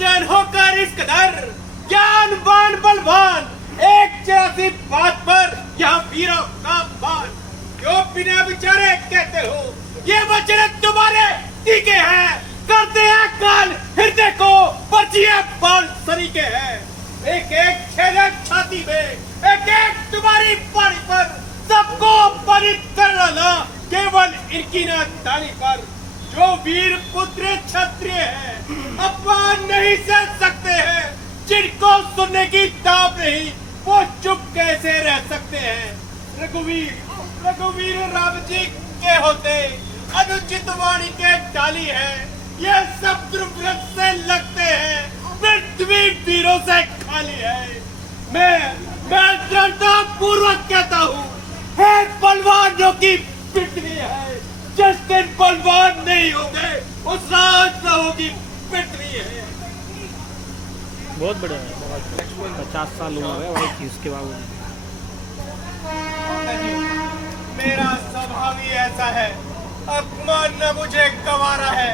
महाजन होकर इस कदर ज्ञानवान बलवान, एक 84 बात पर यहाँ वीरों का मान। क्यों बिना विचारे कहते हो ये वचन तुम्हारे तीखे हैं, करते हैं काल हृदय को पर्चियां बाल सरीके हैं। एक एक छेद छाती में, एक एक तुम्हारी पानी पर, सबको परित कर डाला केवल इनकी न ताली पर। जो वीर पुत्र क्षत्रिय है अपमान नहीं सह सकते हैं, जिनको सुनने की ताब नहीं वो चुप कैसे रह सकते हैं। रघुवीर राम जी के होते अनुचित वाणी के डाली है, ये सब दुर्व्रत से लगते हैं, पृथ्वी वीरों से खाली है। मैं दृढ़ता पूर्वक कहता हूँ है बलवानों की पृथ्वी है, जिस दिन बलवान नहीं होंगे उस रात होगी पृथ्वी है। बहुत बढ़िया है, 50 साल उम्र है भाई की उसके बावजूद। मेरा स्वभाव ही ऐसा है, अपमान न मुझे गंवारा है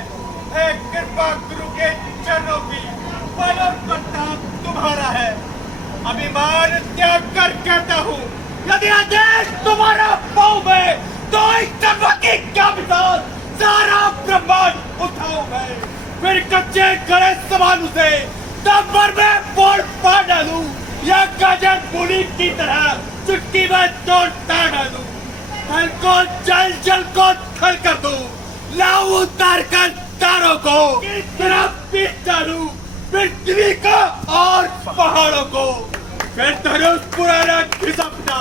कृपा गुरु के चरणों की, बल प्रताप तुम्हारा है। अभिमान त्याग कर कहता हूँ यदि आदेश तुम्हारा पाऊं मैं, तो इस सभा की क्या मिसाल सारा ब्रह्मांड उठाऊं मैं। फिर कच्चे खड़े सवालों से तब पर मैं बोल पा डालूं, या गाजर मूली की तरह चुटकी में तोड़ता डालूं। थल को जल को थल कर दूं, लाऊं उतार कर तारों को तरफ पीट डालूं, पृथ्वी को और पहाड़ों को। फिर धनुष पुराना खिसकना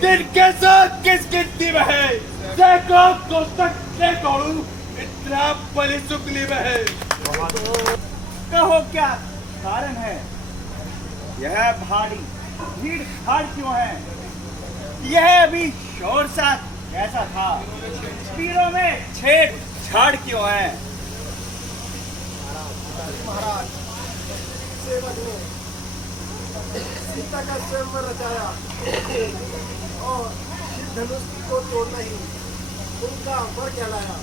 दिन के साथ किस गिनती में है, सैकड़ों को तक से तोड़ूं, इतना बड़ी सुगली में है। कहो क्या कारण है, यह भारी भीड़ भाड़ क्यों है, यह अभी शोर सा कैसा था, तीरों में छेद छाड़ क्यों है। महाराज सेवक ने सीता का स्वयंवर रचाया और शिव धनुष को तोड़ना ही उनका वर कहलाया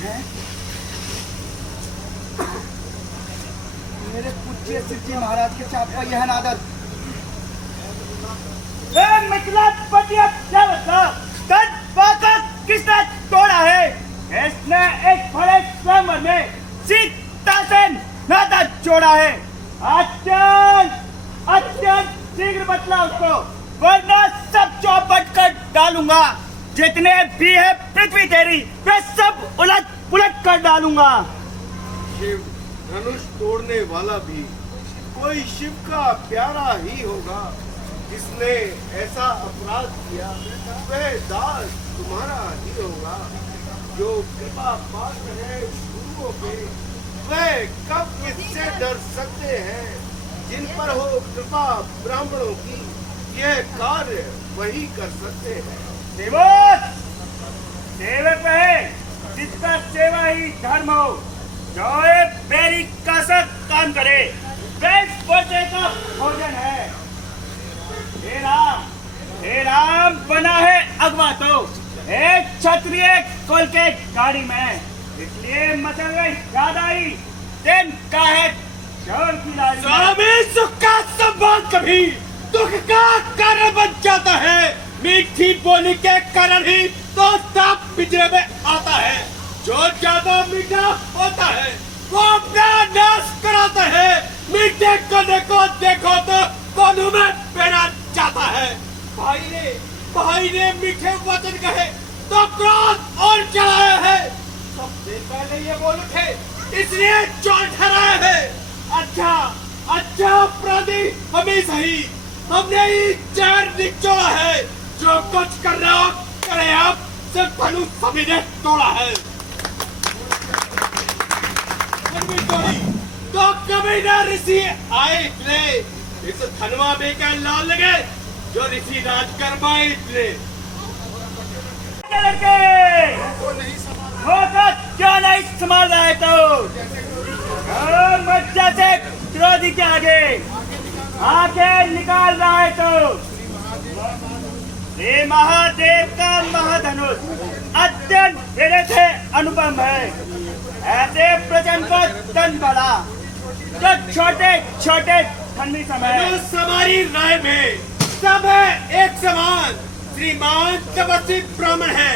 है। मेरे पूज्य सिद्धि महाराज के चाप का यह नादर किसने तोड़ा है, इसने एक बड़े स्वयंवर में सीता से नाता जोड़ा है। अत्यंत शीघ्र बतला उसको, वरना सब चौपट कर डालूंगा। जितने भी है पृथ्वी तेरी वे सब उलट पुलट कर डालूंगा। शिव धनुष तोड़ने वाला भी कोई शिव का प्यारा ही होगा, जिसने ऐसा अपराध किया वह दास तुम्हारा ही होगा। जो कृपा पात्र है गुरुओं पे, वह कब किससे डर सकते हैं, जिन पर हो कृपा ब्राह्मणों की, यह कार्य वही कर सकते हैं। सेवक है जिसका सेवा ही धर्म हो, जो बेरी कसर काम करे बेस पोते का भोजन है। हे राम बना है अगवा तो एक क्षत्रिय कुल के गाड़ी में, इसलिए मचल गई ज्यादा ही दिन का है चोर की लारी। स्वामी सुख का संवाद कभी दुख का कारण बन जाता है, मीठी बोली के कारण ही तो सांप पिंजरे में आता है। जो ज्यादा मीठा होता है वो अपना नाश कराता है, मीठे कोने को देखो तो कोनों में पेड़ा जाता है। भाई ने मीठे वचन कहे तो क्रोध और चढ़ाया है, सबसे पहले ये बोल उठे इसलिए चोर ठहराया है। अच्छा अपराधी हमें सही, हमने ही चार निचोड़ा है, जो कुछ कर रहे हो करे आप, सिर्फ धनुष सभी ने तोड़ा है। तो कभी ना ऋषि आए इतने, इस धनवा में क्या लाल लगे जो ऋषि राज करवाए इतने। क्या नहीं संभाल रहा है तो मज्जा से क्रोधी के आगे आंखें निकाल रहा है तो ये महादेव का महाधनुष अत्यंत से अनुपम है। ऐसे प्रचंड को तन बड़ा जो छोटे छोटे ठंडी समय धनुष हमारी राय में सब है एक समान। श्रीमान तपस्वी ब्राह्मण है,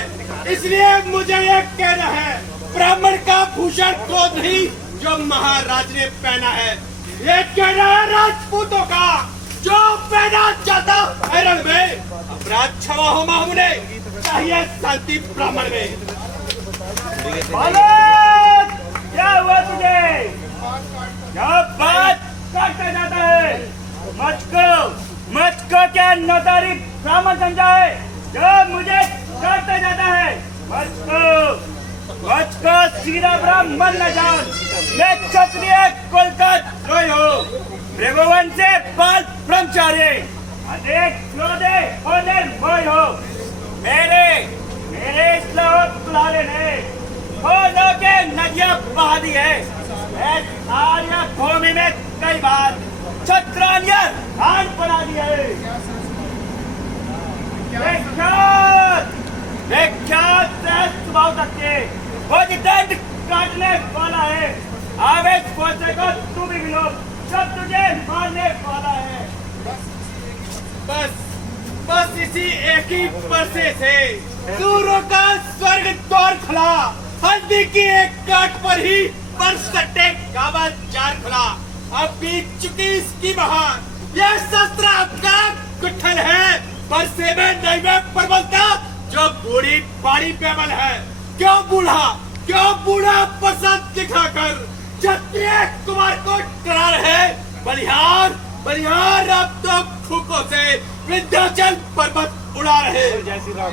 इसलिए मुझे ये कहना है, ब्राह्मण का भूषण क्रोध नहीं जो महाराज ने पहना है। ये कहना है राजपूतों का जो पहना जाता है रण में। अपराध क्षमा हो मामूने, चाहिए शांति ब्राह्मण में। बालक, क्या हुआ तुझे? क्या बात करता जाता है? मुझको क्या नौतारी ब्राह्मण समझा है जो मुझे करता जाता है? मुझको सीधा ब्राह्मण न जान। मैं क्षत्रिय कुल का द्रोही हूँ, भृगुवन से बाल ब्रह्मचारी, अनेक क्रोधे होने मोही हो। मेरे श्लोक तुलारे ने होलों के नदियां बहा दी है। आर्य भूमि में कई बार छत्रान्य हान बना दिया है। विख्यात स्वभाव तक के दंड काटने वाला है। आवेश पहुंचे को तू भी मिलो, जब तुझे मारने वाला है। बस इसी एक ही परसे से दूरों का स्वर्ग द्वार खुला। हल्दी की एक काट पर ही परसटे गावा जार खुला। अब बीत चुकी इसकी बहार। यह शस्त्र आपका गुठल है, परसे में नहीं में प्रबलता जो बूढ़ी बाड़ी पेबल है। क्यों बूढ़ा पसंद दिखाकर क्षत्रिय कुमार को डरा रहे? बलिहार अब तो फूकों से विंध्याचल पर्वत उड़ा रहे।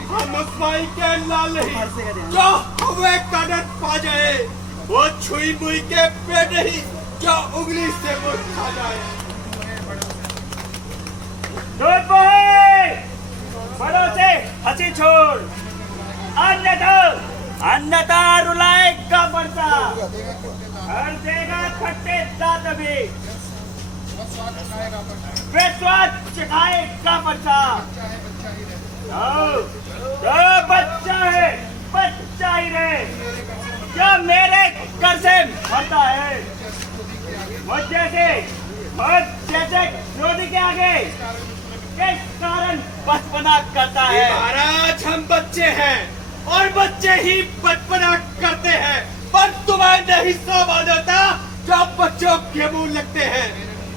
हम उस भाई के लाल नहीं जो हुए कानन पा जाए, वो छुई मुई के पेट नहीं जो उंगली से मुंह खा जाए। बड़ों से हंसी छोड़, अन्यथा रुलाएगा बरसा, हर देगा खट्टे दांत भी, बेस्वाद चखाएगा बच्चा। तो बच्चा ही रहे जो मेरे घर से मरता है। मुझ जैसे क्रोधी के आगे किस कारण बचपना करता है? महाराज, हम बच्चे हैं और बच्चे ही बचपना करते हैं, पर तुम्हें नहीं समझ आता जो बच्चों के मुंह लगते हैं।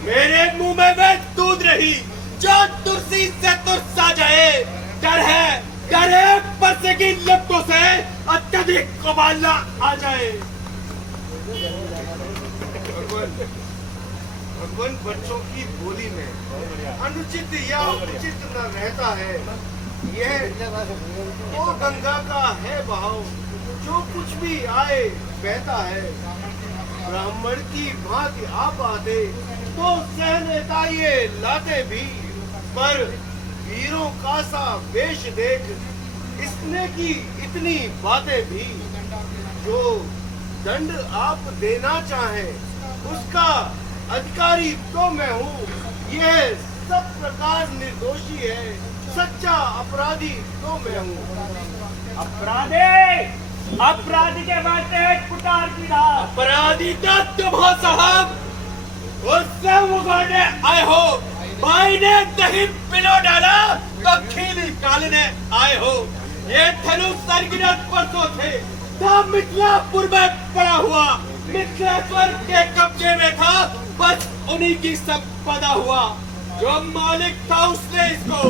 मेरे मुंह में दूध रही जो तुलसी से तुरसा जाए। डर है परसे की लपटों से अत्यधिक कबाला आ जाए। भगवान बच्चों की बोली में अनुचित या उचित न रहता है। यह वो गंगा का है बहाव जो कुछ भी आए बहता है। ब्राह्मण की भांति आप आते तो सहनता ये लाते भी, पर वीरों का सा वेश देख इसने की इतनी बातें भी। जो दंड आप देना चाहे उसका अधिकारी तो मैं हूँ। यह सब प्रकार निर्दोषी है, सच्चा अपराधी तो मैं हूँ। अपराधी के बाटे पुकार की राह। अपराधी तो तुम हो साहब, उससे उगाने आए हो। भाई ने दही पिलो डाला तो खीली कालने आए हो। ये धनुष सरगिरद परसों थे तब मिथिलापुर में पड़ा हुआ। मिथिलेश्वर के कब्जे में था, बस उन्हीं की संपदा हुआ। जो मालिक था उसने इसको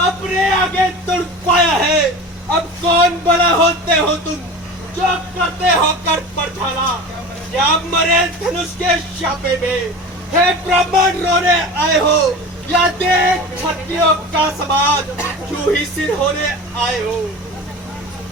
अपने आगे तुड़ पाया है। अब कौन बड़ा होते हो तुम जो करते हो कर परछाला? क्या मरे धनुष के शापे में? हे ब्राह्मण रोने आए हो या देख क्षत्रियों का समाज क्यों ही सिर होने आए हो?